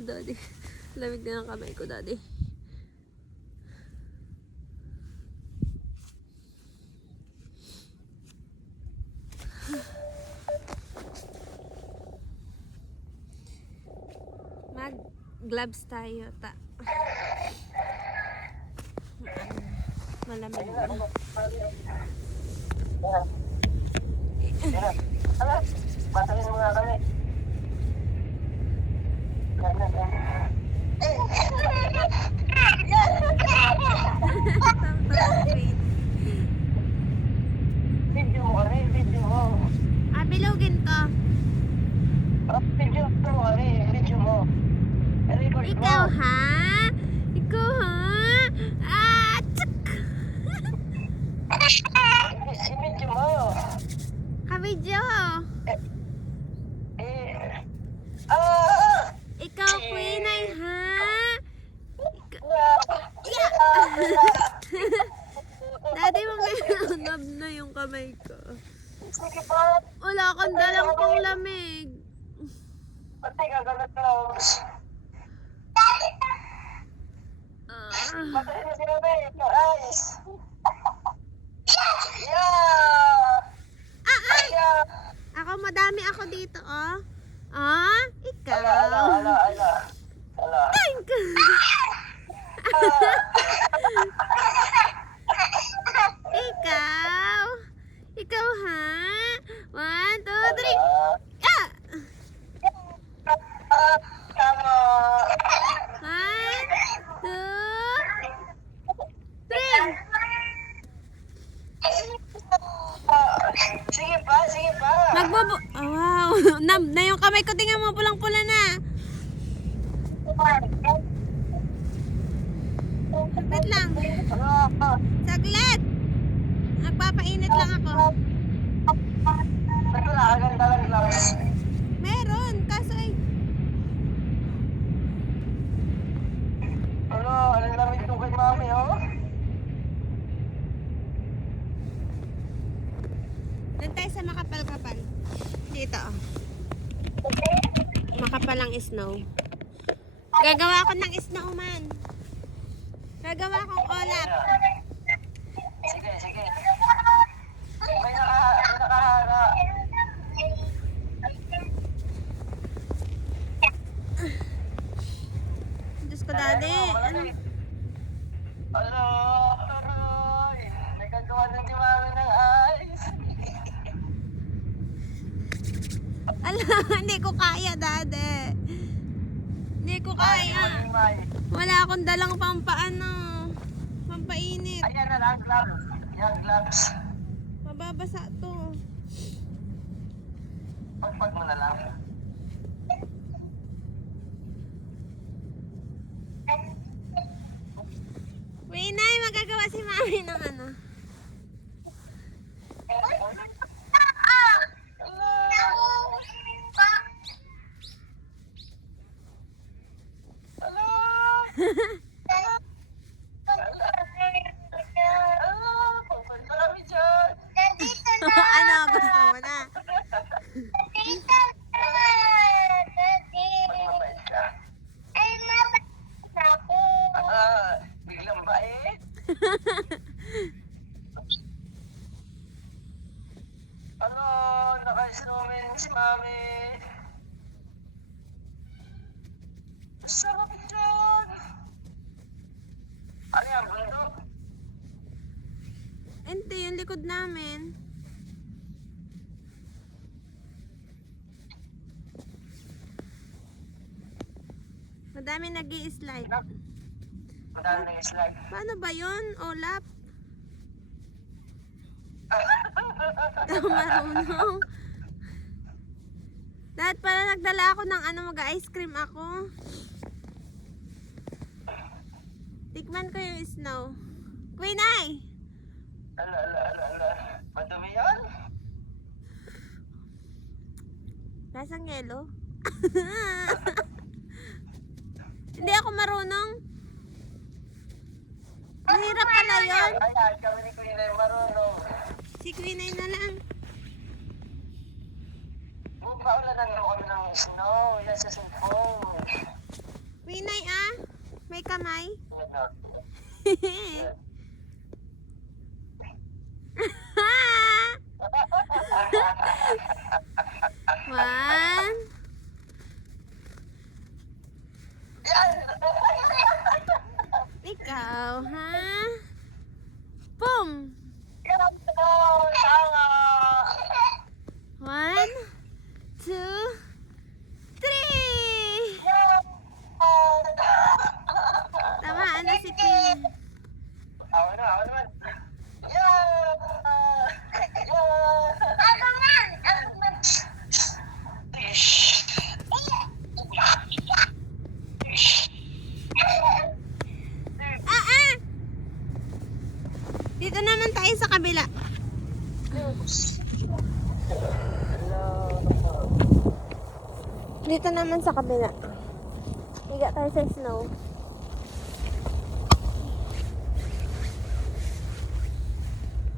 Daddy. Lamig din ang kamay ko, Daddy. Mag-gloves tayo, ta. Malamig na. Patayin mo nga kami. Video mo kami, video mo. Bilugin ko. Video mo kami, video mo. Record mo. Ikaw ha? Ikaw ha? Tsak! I-video mo. Ka-video. Ikaw, Queen ay ha? Daddy, mamaya na yung kamay ko. Sige pa. Wala akong dalang pang lamig. Pati ka galat gloves. Patayin mo sila ba? Your eyes. Yeah! Yeah! Ako, madami ako dito, oh. Ikaw. Ala. Thank you. Ikaw. Ikaw, ha? 1, 2, 3. Come on. 1, 2, 3. Sige pa. Wow. Na yung kamay ko, tingnan mo, pulang-pula na. Saglit lang. Saglit. Nagpapainit lang ako. Ito na, aganda lang gloves. Meron, kaso ay... Anong lamig ito kay mami, oh? Doon tayo sa makapal-kapal. Dito, oh. Makapal ang snow. Gagawa ko ng snowman. Gagawa kong olap. Sige. May nakahara. Diyos ko, Daddy. Ano? Ano? Aroy! Nagkagawa ng di mami ng ice. Hindi ko kaya, Daddy. Hindi ko kaya. Wala akong dalang pampaano. Pampainit. Ayan na lang, gloves. Yan, gloves. Mababasa to. Pagpag mo na lang. Winay, magagawa si Mami ng ano. Ano, gusto mo na? Biglang bait. Ano, naka-snowman si mami. Sarap dyan. Ano yan, bundok? Hindi, yung likod namin. Madami nag-i-slide. Madami ng slide. Paano ba yun? Olap? Hindi ako marunong. Dahil pala nagdala ako ng ano, mag-ice cream ako. Tikman ko yung snow. Queen Ay! Ala. Madumi yan? Lasang yelo? Hindi ako marunong. Mahirap pala yun. Ayan, kami ni Queen ay marunong. Si Queen Ay na lang. Paulanan mo kami ng snow. Yan sa cellphone. kamay. One. Ikaw, ha? Boom! One, two, three! Tamaan na si Pin. Ako naman. Dito naman tayo sa kabila. Dito naman sa kabila. Higa tayo sa snow.